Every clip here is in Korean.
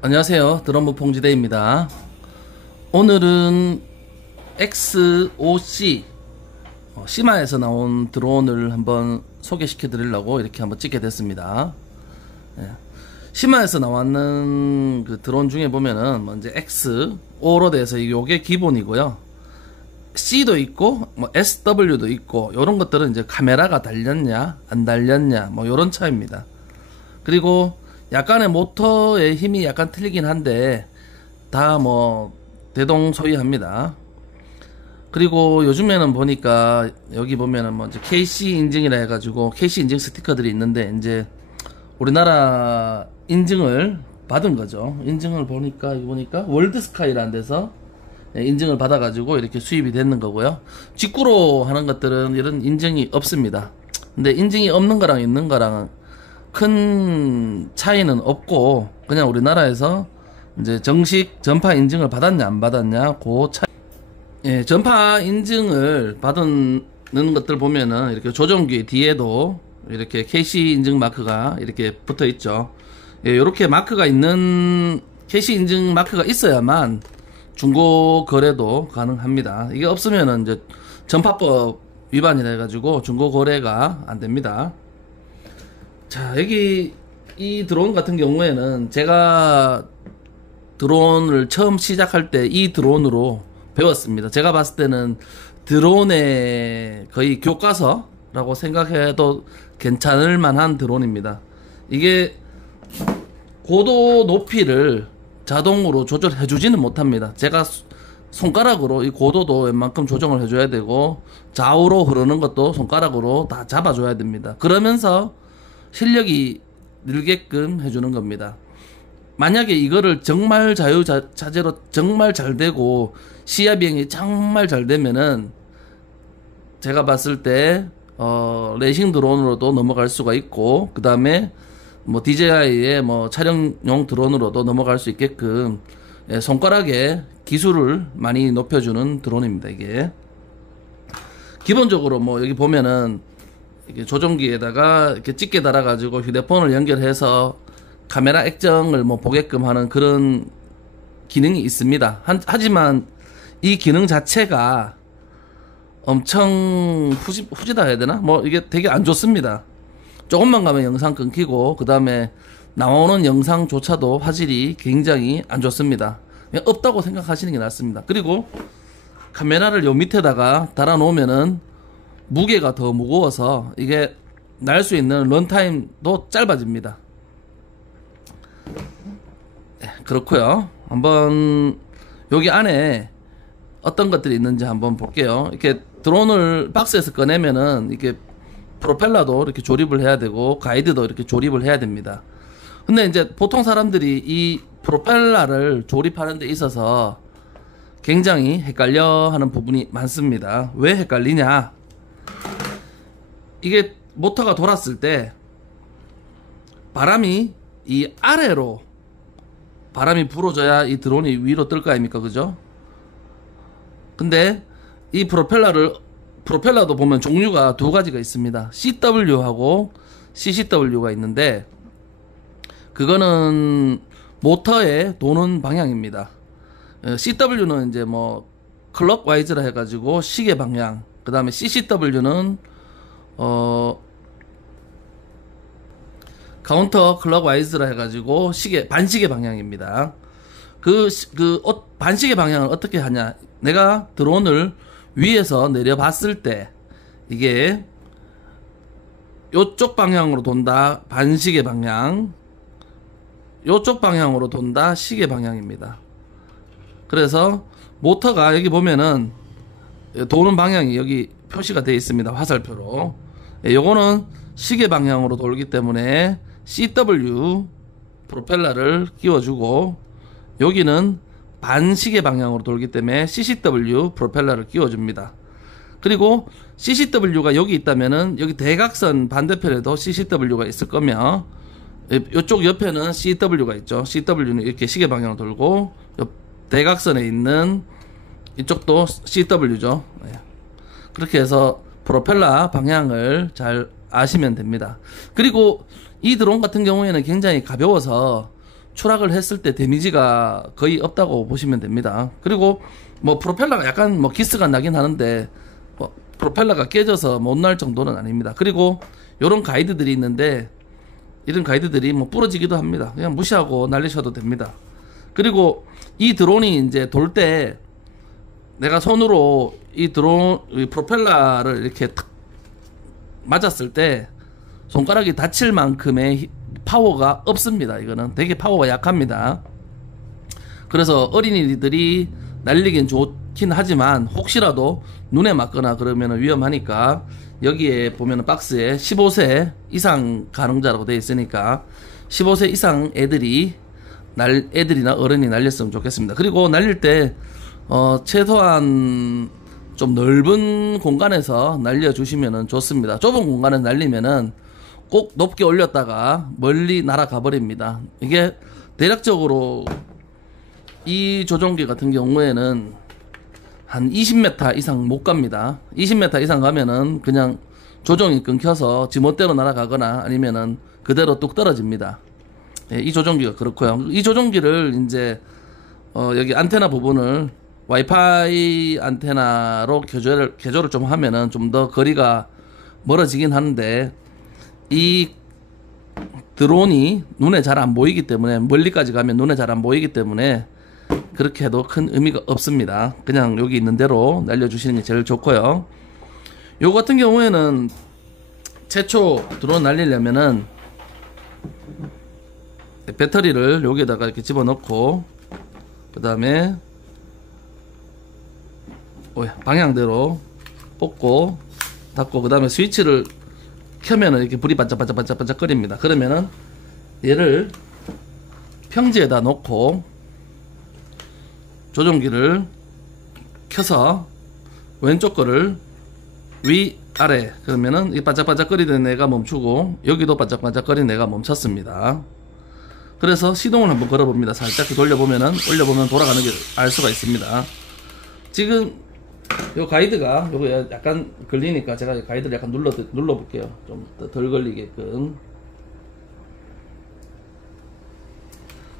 안녕하세요. 드럼부 봉지대입니다. 오늘은 XOC 시마에서 나온 드론을 한번 소개시켜 드리려고 이렇게 한번 찍게 됐습니다. 시마에서 나왔는 그 드론 중에 보면은 먼저 X, O로 돼서 이게 기본이고요. C도 있고 뭐 SW도 있고 요런 것들은 이제 카메라가 달렸냐 안 달렸냐 뭐 요런 차이입니다. 그리고 약간의 모터의 힘이 약간 틀리긴 한데 다 뭐 대동소이합니다. 그리고 요즘에는 보니까 여기 보면은 뭐 이제 KC 인증이라 해가지고 KC 인증 스티커들이 있는데 이제 우리나라 인증을 받은 거죠. 인증을 보니까 월드스카이라는 데서 인증을 받아가지고 이렇게 수입이 되는 거고요. 직구로 하는 것들은 이런 인증이 없습니다. 근데 인증이 없는 거랑 있는 거랑 큰 차이는 없고 그냥 우리나라에서 이제 정식 전파 인증을 받았냐 안 받았냐 그 차이. 전파 인증을 받은 것들 보면은 이렇게 조종기 뒤에도 이렇게 KC 인증 마크가 이렇게 붙어 있죠. 이렇게 마크가 있는 KC 인증 마크가 있어야만 중고 거래도 가능합니다. 이게 없으면은 이제 전파법 위반이라 해가지고 중고 거래가 안 됩니다. 자, 여기 이 드론 같은 경우에는 제가 드론을 처음 시작할 때 이 드론으로 배웠습니다. 제가 봤을 때는 드론의 거의 교과서라고 생각해도 괜찮을 만한 드론입니다. 이게 고도 높이를 자동으로 조절해 주지는 못합니다. 제가 손가락으로 이 고도도 웬만큼 조정을 해줘야 되고 좌우로 흐르는 것도 손가락으로 다 잡아줘야 됩니다. 그러면서 실력이 늘게끔 해주는 겁니다. 만약에 이거를 정말 자유자재로 정말 잘 되고 시야 비행이 정말 잘 되면은 제가 봤을 때 레이싱 드론으로도 넘어갈 수가 있고 그 다음에 뭐 DJI의 뭐 촬영용 드론으로도 넘어갈 수 있게끔 손가락에 기술을 많이 높여주는 드론입니다. 이게 기본적으로 뭐 여기 보면은 이렇게 조종기에다가 이렇게 집게 달아가지고 휴대폰을 연결해서 카메라 액정을 뭐 보게끔 하는 그런 기능이 있습니다. 하지만 이 기능 자체가 엄청 후지다 해야 되나? 뭐 이게 되게 안 좋습니다. 조금만 가면 영상 끊기고 그 다음에 나오는 영상조차도 화질이 굉장히 안 좋습니다. 그냥 없다고 생각하시는 게 낫습니다. 그리고 카메라를 요 밑에다가 달아 놓으면은 무게가 더 무거워서 이게 날 수 있는 런타임도 짧아집니다. 그렇고요. 한번 여기 안에 어떤 것들이 있는지 한번 볼게요. 이렇게 드론을 박스에서 꺼내면은 이렇게 프로펠러도 이렇게 조립을 해야 되고 가이드도 이렇게 조립을 해야 됩니다. 근데 이제 보통 사람들이 이 프로펠러를 조립하는 데 있어서 굉장히 헷갈려 하는 부분이 많습니다. 왜 헷갈리냐? 이게 모터가 돌았을 때 바람이 이 아래로 바람이 불어줘야 이 드론이 위로 뜰 거 아닙니까? 그죠? 근데 이 프로펠러도 보면 종류가 두 가지가 있습니다. CW하고 CCW가 있는데 그거는 모터의 도는 방향입니다. CW는 이제 뭐 클럭와이즈라 해가지고 시계 방향, 그 다음에 CCW는 카운터 클럭와이즈라 해가지고 반시계 방향입니다. 반시계 방향을 어떻게 하냐? 내가 드론을 위에서 내려봤을 때 이게 요쪽 방향으로 돈다 반시계 방향, 요쪽 방향으로 돈다 시계 방향입니다. 그래서 모터가 여기 보면은 도는 방향이 여기 표시가 되어 있습니다. 화살표로. 요거는 시계 방향으로 돌기 때문에 CW 프로펠러를 끼워주고 여기는 반시계 방향으로 돌기 때문에 CCW 프로펠러를 끼워줍니다. 그리고 CCW가 여기 있다면은 여기 대각선 반대편에도 CCW가 있을 거며 이쪽 옆에는 CW가 있죠. CW는 이렇게 시계 방향으로 돌고 대각선에 있는 이쪽도 CW죠. 그렇게 해서 프로펠러 방향을 잘 아시면 됩니다. 그리고 이 드론 같은 경우에는 굉장히 가벼워서 추락을 했을 때 데미지가 거의 없다고 보시면 됩니다. 그리고 뭐 프로펠러가 약간 뭐 기스가 나긴 하는데 뭐 프로펠러가 깨져서 못 날 정도는 아닙니다. 그리고 요런 가이드들이 있는데 이런 가이드들이 뭐 부러지기도 합니다. 그냥 무시하고 날리셔도 됩니다. 그리고 이 드론이 이제 돌 때 내가 손으로 이 드론 이 프로펠러를 이렇게 탁 맞았을 때 손가락이 다칠 만큼의 파워가 없습니다. 이거는 되게 파워가 약합니다. 그래서 어린이들이 날리긴 좋긴 하지만 혹시라도 눈에 맞거나 그러면 위험하니까 여기에 보면 박스에 15세 이상 가능자라고 되어 있으니까 15세 이상 애들이나 어른이 날렸으면 좋겠습니다. 그리고 날릴 때 최소한 좀 넓은 공간에서 날려주시면 좋습니다. 좁은 공간에서 날리면은 꼭 높게 올렸다가 멀리 날아가 버립니다. 이게 대략적으로 이 조종기 같은 경우에는 한 20m 이상 못 갑니다. 20m 이상 가면은 그냥 조종이 끊겨서 지멋대로 날아가거나 아니면은 그대로 뚝 떨어집니다. 예, 이 조종기가 그렇고요. 이 조종기를 이제 여기 안테나 부분을 와이파이 안테나로 개조를 좀 하면은 좀 더 거리가 멀어지긴 하는데 이 드론이 눈에 잘 안 보이기 때문에 멀리까지 가면 눈에 잘 안 보이기 때문에 그렇게 해도 큰 의미가 없습니다. 그냥 여기 있는 대로 날려주시는 게 제일 좋고요. 요 같은 경우에는 최초 드론 날리려면은 배터리를 여기에다가 이렇게 집어넣고 그 다음에 방향대로 꽂고 닫고 그 다음에 스위치를 켜면은 이렇게 불이 반짝반짝반짝 거립니다. 그러면은 얘를 평지에다 놓고 조종기를 켜서 왼쪽 거를 위아래 그러면은 이 반짝반짝거리는 애가 멈추고 여기도 반짝반짝거리는 애가 멈췄습니다. 그래서 시동을 한번 걸어봅니다. 살짝 돌려보면은 올려보면 돌아가는 게 알 수가 있습니다. 지금 요 가이드가 요거 약간 걸리니까 제가 가이드를 약간 눌러볼게요. 좀 덜 걸리게끔.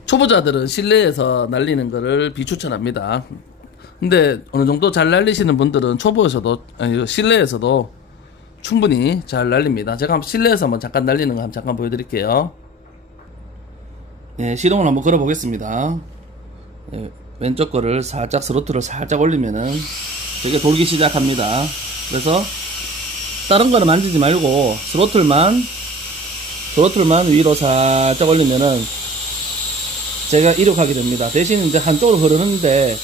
초보자들은 실내에서 날리는 거를 비추천합니다. 근데 어느 정도 잘 날리시는 분들은 초보에서도 아니 실내에서도 충분히 잘 날립니다. 제가 한번 실내에서 한번 잠깐 날리는 거 한번 잠깐 보여드릴게요. 네, 시동을 한번 걸어 보겠습니다. 네, 왼쪽 거를 살짝 스로틀을 살짝 올리면은 되게 돌기 시작합니다. 그래서 다른 거는 만지지 말고 스로틀만 위로 살짝 올리면은 제가 이륙하게 됩니다. 대신 이제 한쪽으로 흐르는데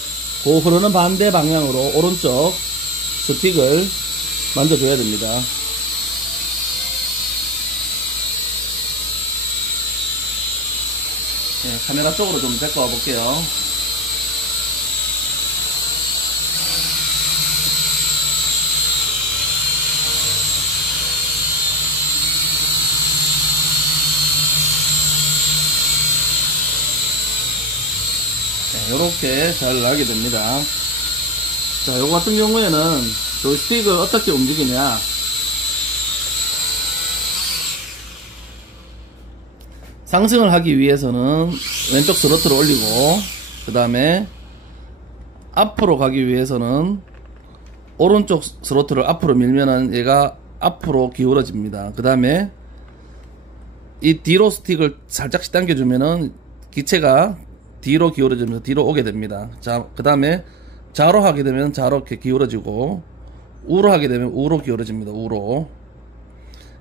그 흐르는 반대 방향으로 오른쪽 스틱을 만져줘야 됩니다. 네, 카메라 쪽으로 좀 데리고 와 볼게요. 이렇게 잘 나게 됩니다. 자, 요거 같은 경우에는 조이스틱을 어떻게 움직이냐, 상승을 하기 위해서는 왼쪽 스로틀을 올리고 그 다음에 앞으로 가기 위해서는 오른쪽 스로틀을 앞으로 밀면은 얘가 앞으로 기울어집니다. 그 다음에 이 뒤로 스틱을 살짝씩 당겨주면은 기체가 뒤로 기울어지면서 뒤로 오게 됩니다. 자, 그 다음에 좌로 하게 되면 좌로 이렇게 기울어지고 우로 하게 되면 우로 기울어집니다. 우로.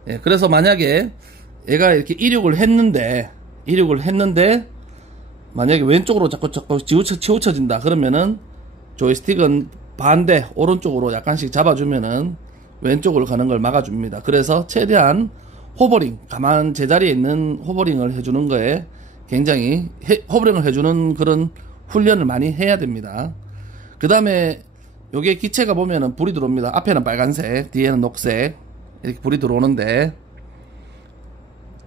예, 그래서 만약에 얘가 이렇게 이륙을 했는데 만약에 왼쪽으로 자꾸 치우쳐진다 그러면은 조이스틱은 반대 오른쪽으로 약간씩 잡아주면은 왼쪽으로 가는 걸 막아줍니다. 그래서 최대한 호버링, 가만 제자리에 있는 호버링을 해주는 거에 굉장히 호버링을 해주는 그런 훈련을 많이 해야 됩니다. 그 다음에 요게 기체가 보면은 불이 들어옵니다. 앞에는 빨간색, 뒤에는 녹색 이렇게 불이 들어오는데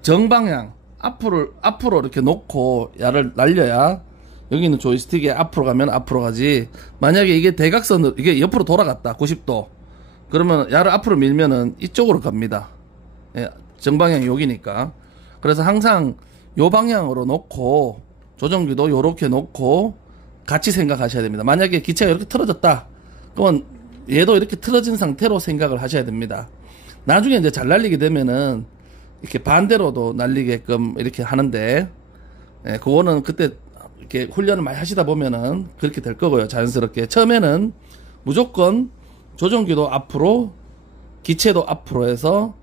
정방향 앞으로 이렇게 놓고 야를 날려야 여기는 조이스틱에 앞으로 가면 앞으로 가지, 만약에 이게 대각선으로 이게 옆으로 돌아갔다 90도 그러면 야를 앞으로 밀면은 이쪽으로 갑니다. 예, 정방향이 여기니까. 그래서 항상 요 방향으로 놓고 조정기도 요렇게 놓고 같이 생각하셔야 됩니다. 만약에 기체가 이렇게 틀어졌다 그러면 얘도 이렇게 틀어진 상태로 생각을 하셔야 됩니다. 나중에 이제 잘 날리게 되면은 이렇게 반대로도 날리게끔 이렇게 하는데, 예, 그거는 그때 이렇게 훈련을 많이 하시다 보면은 그렇게 될 거고요. 자연스럽게 처음에는 무조건 조정기도 앞으로, 기체도 앞으로 해서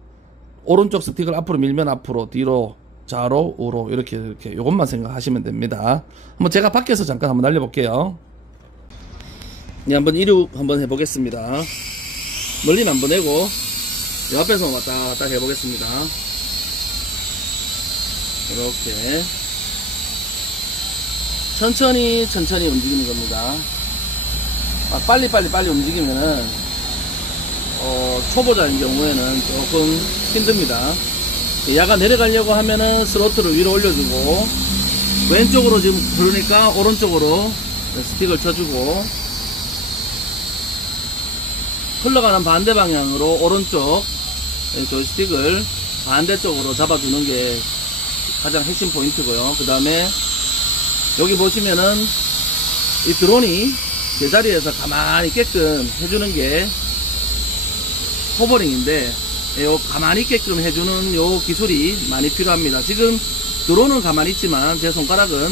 오른쪽 스틱을 앞으로 밀면 앞으로, 뒤로, 좌로, 우로 이렇게 요것만 생각하시면 됩니다. 한번 제가 밖에서 잠깐 한번 날려볼게요. 네, 한번 이륙 한번 해보겠습니다. 멀리는 안 보내고 이 앞에서 왔다 갔다 해보겠습니다. 이렇게 천천히 움직이는 겁니다. 빨리 움직이면은 초보자인 경우에는 조금 힘듭니다. 야가 내려가려고 하면은 스로틀을 위로 올려주고, 왼쪽으로 지금 부르니까 오른쪽으로 스틱을 쳐주고, 흘러가는 반대 방향으로 오른쪽 조이스틱을 반대쪽으로 잡아주는 게 가장 핵심 포인트고요. 그 다음에 여기 보시면은 이 드론이 제자리에서 가만히 있게끔 해주는 게 호버링인데, 요 가만히 있게끔 해주는 요 기술이 많이 필요합니다. 지금 드론은 가만히 있지만 제 손가락은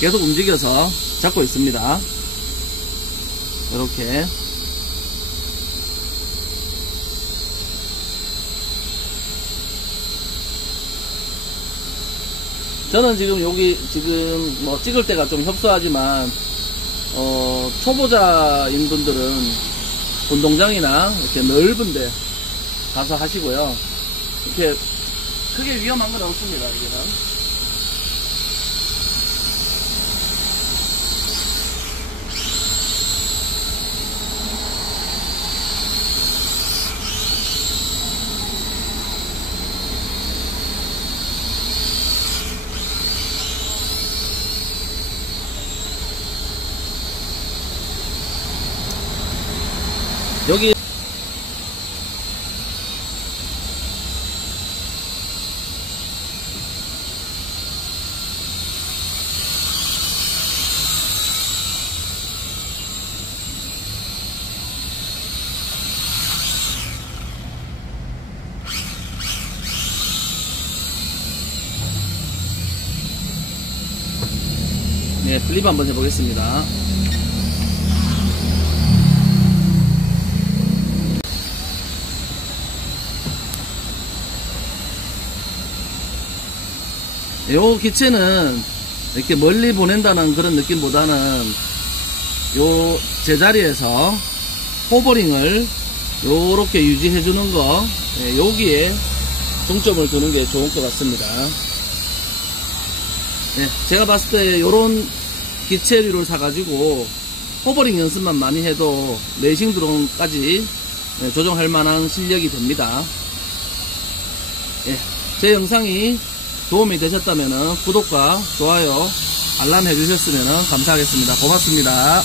계속 움직여서 잡고 있습니다. 이렇게 저는 지금 여기 지금 뭐 찍을 때가 좀 협소하지만 초보자인 분들은 운동장이나 이렇게 넓은데 가서 하시고요. 이렇게 크게 위험한 건 없습니다. 이게는. 여기 네, 플립 한번 해보겠습니다. 요 기체는 이렇게 멀리 보낸다는 그런 느낌보다는 요 제자리에서 호버링을 요렇게 유지해 주는 거, 여기에 중점을 두는 게 좋을 것 같습니다. 네, 제가 봤을 때 요런 기체류를 사가지고 호버링 연습만 많이 해도 레이싱 드론까지 조정할 만한 실력이 됩니다. 제 영상이 도움이 되셨다면 구독과 좋아요, 알람 해주셨으면 감사하겠습니다. 고맙습니다.